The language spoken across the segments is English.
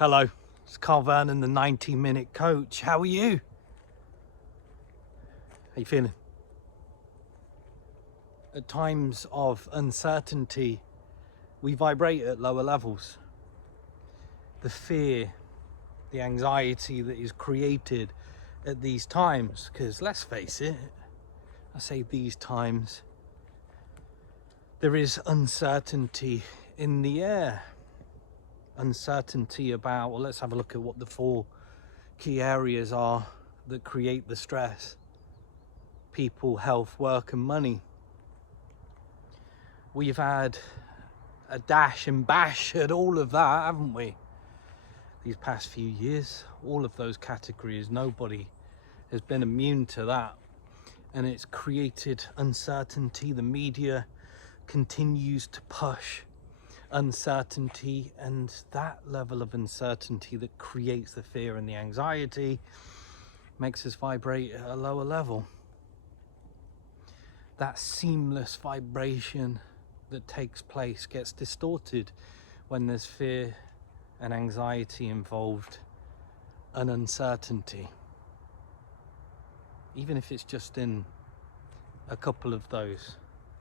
Hello, it's Vernon, the 90-minute coach. How are you? How you feeling? At times of uncertainty, we vibrate at lower levels. The fear, the anxiety that is created at these times, because let's face it, I say these times, there is uncertainty in the air. Uncertainty about, well, let's have a look at what the 4 key areas are that create the stress. People, health, work and money. We've had a dash and bash at all of that, haven't we? These past few years, all of those categories, nobody has been immune to that. And it's created uncertainty. The media continues to push uncertainty, and that level of uncertainty that creates the fear and the anxiety makes us vibrate at a lower level. That seamless vibration that takes place gets distorted when there's fear and anxiety involved and uncertainty. Even if it's just in a couple of those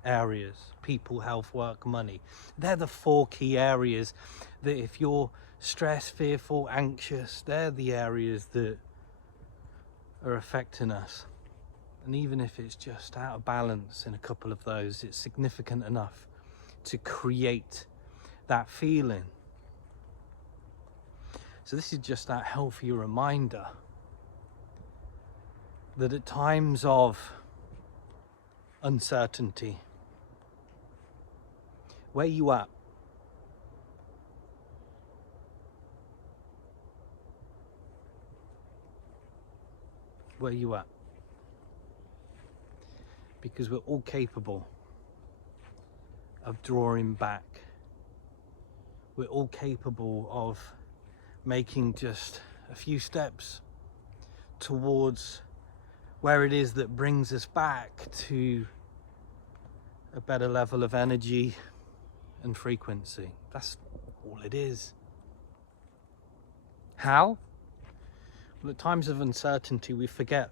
areas: people, health, work, money. They're the 4 key areas that if you're stressed, fearful, anxious, they're the areas that are affecting us. And even if it's just out of balance in a couple of those, it's significant enough to create that feeling. So this is just that healthy reminder that at times of uncertainty, where you at? Where you at? Because we're all capable of drawing back. We're all capable of making just a few steps towards where it is that brings us back to a better level of energy and frequency. That's all it is. How? Well, at times of uncertainty, we forget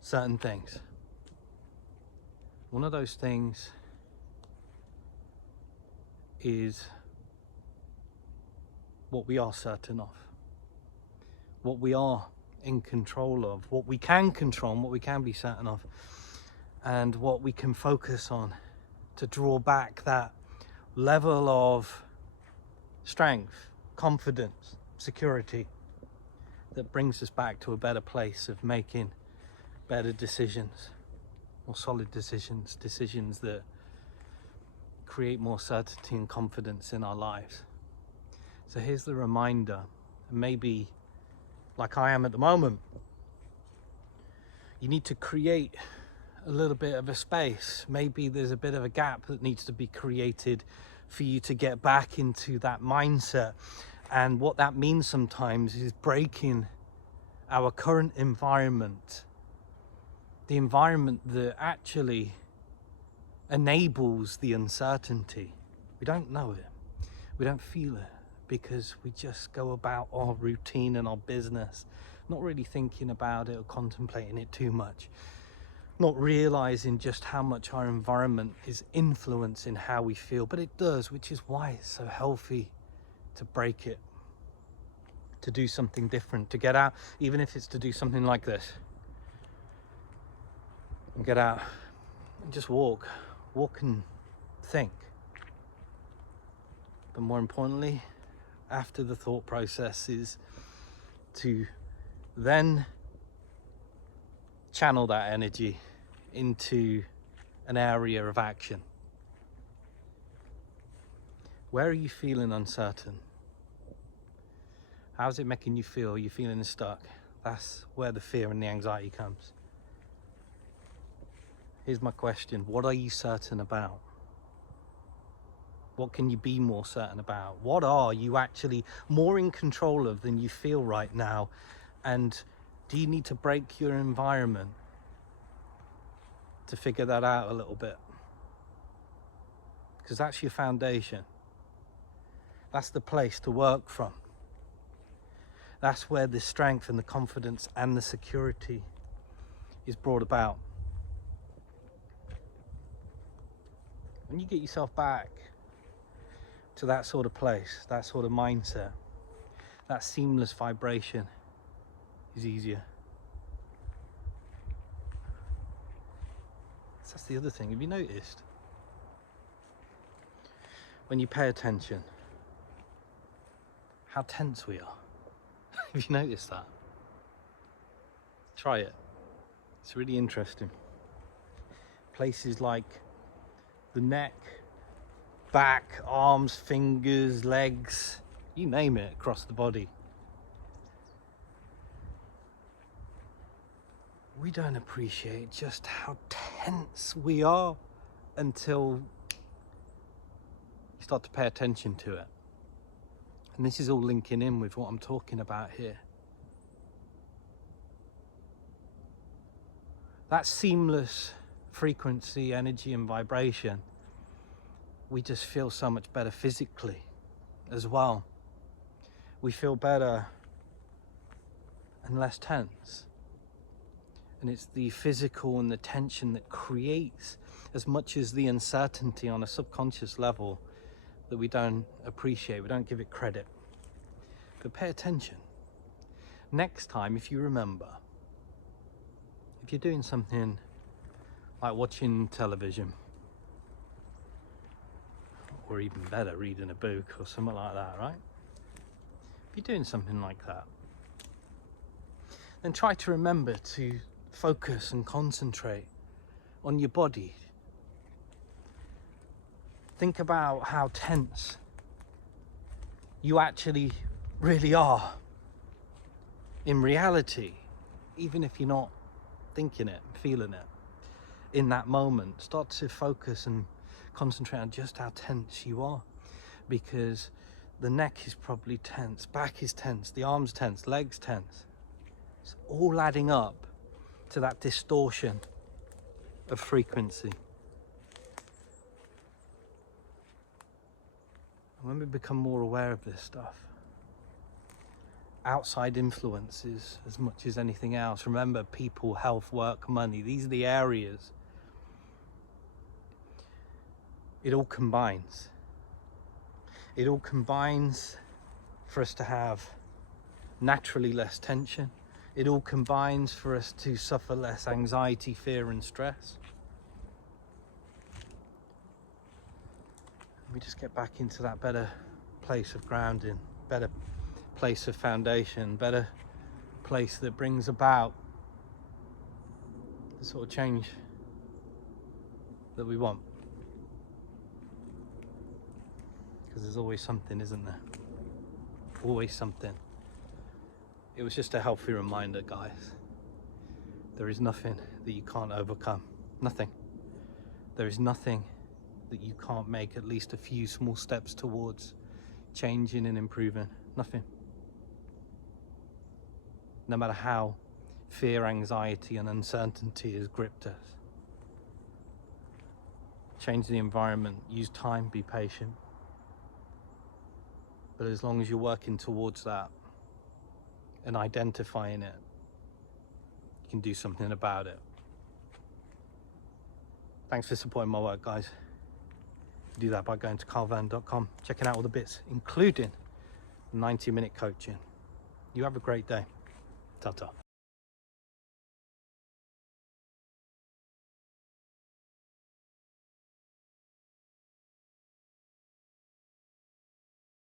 certain things. One of those things is what we are certain of, what we are in control of, what we can control and what we can be certain of, and what we can focus on to draw back that level of strength, confidence, security that brings us back to a better place of making better decisions, more solid decisions, decisions that create more certainty and confidence in our lives. So here's the reminder, maybe like I am at the moment, you need to create a little bit of a space. Maybe there's a bit of a gap that needs to be created for you to get back into that mindset. And what that means sometimes is breaking our current environment, the environment that actually enables the uncertainty. We don't know it, we don't feel it, because we just go about our routine and our business, not really thinking about it or contemplating it too much, not realizing just how much our environment is influencing how we feel. But it does, which is why it's so healthy to break it, to do something different, to get out, even if it's to do something like this, and get out and just walk and think. But more importantly, after the thought process, is to then channel that energy into an area of action. Where are you feeling uncertain? How's it making you feel? Are you feeling stuck? That's where the fear and the anxiety comes. Here's my question: what are you certain about? What can you be more certain about? What are you actually more in control of than you feel right now? And do you need to break your environment to figure that out a little bit? Because that's your foundation. That's the place to work from. That's where the strength and the confidence and the security is brought about. When you get yourself back to that sort of place, that sort of mindset, that seamless vibration is easier. So that's the other thing. Have you noticed? When you pay attention, how tense we are. Have you noticed that? Try it. It's really interesting. Places like the neck, back, arms, fingers, legs, you name it, across the body. We don't appreciate just how tense we are until you start to pay attention to it. And this is all linking in with what I'm talking about here. That seamless frequency, energy and vibration, we just feel so much better physically as well. We feel better and less tense. And it's the physical and the tension that creates as much as the uncertainty on a subconscious level that we don't appreciate, we don't give it credit. But pay attention. Next time, if you remember, if you're doing something like watching television, or even better, reading a book or something like that, right? If you're doing something like that, then try to remember to focus and concentrate on your body. Think about how tense you actually really are in reality, even if you're not thinking it, feeling it in that moment. Start to focus and concentrate on just how tense you are, because the neck is probably tense, back is tense, the arms tense, legs tense. It's all adding up to that distortion of frequency. And when we become more aware of this stuff, outside influences as much as anything else, remember, people, health, work, money, these are the areas. It all combines. It all combines for us to have naturally less tension. It all combines for us to suffer less anxiety, fear and stress. We just get back into that better place of grounding, better place of foundation, better place that brings about the sort of change that we want. Because there's always something, isn't there? Always something. It was just a healthy reminder, guys. There is nothing that you can't overcome. Nothing. There is nothing that you can't make at least a few small steps towards changing and improving. Nothing. No matter how fear, anxiety and uncertainty has gripped us. Change the environment, use time, be patient. But as long as you're working towards that and identifying it, you can do something about it. Thanks for supporting my work, guys. You do that by going to carlvernon.com, checking out all the bits, including 90-minute coaching. You have a great day. Ta-ta.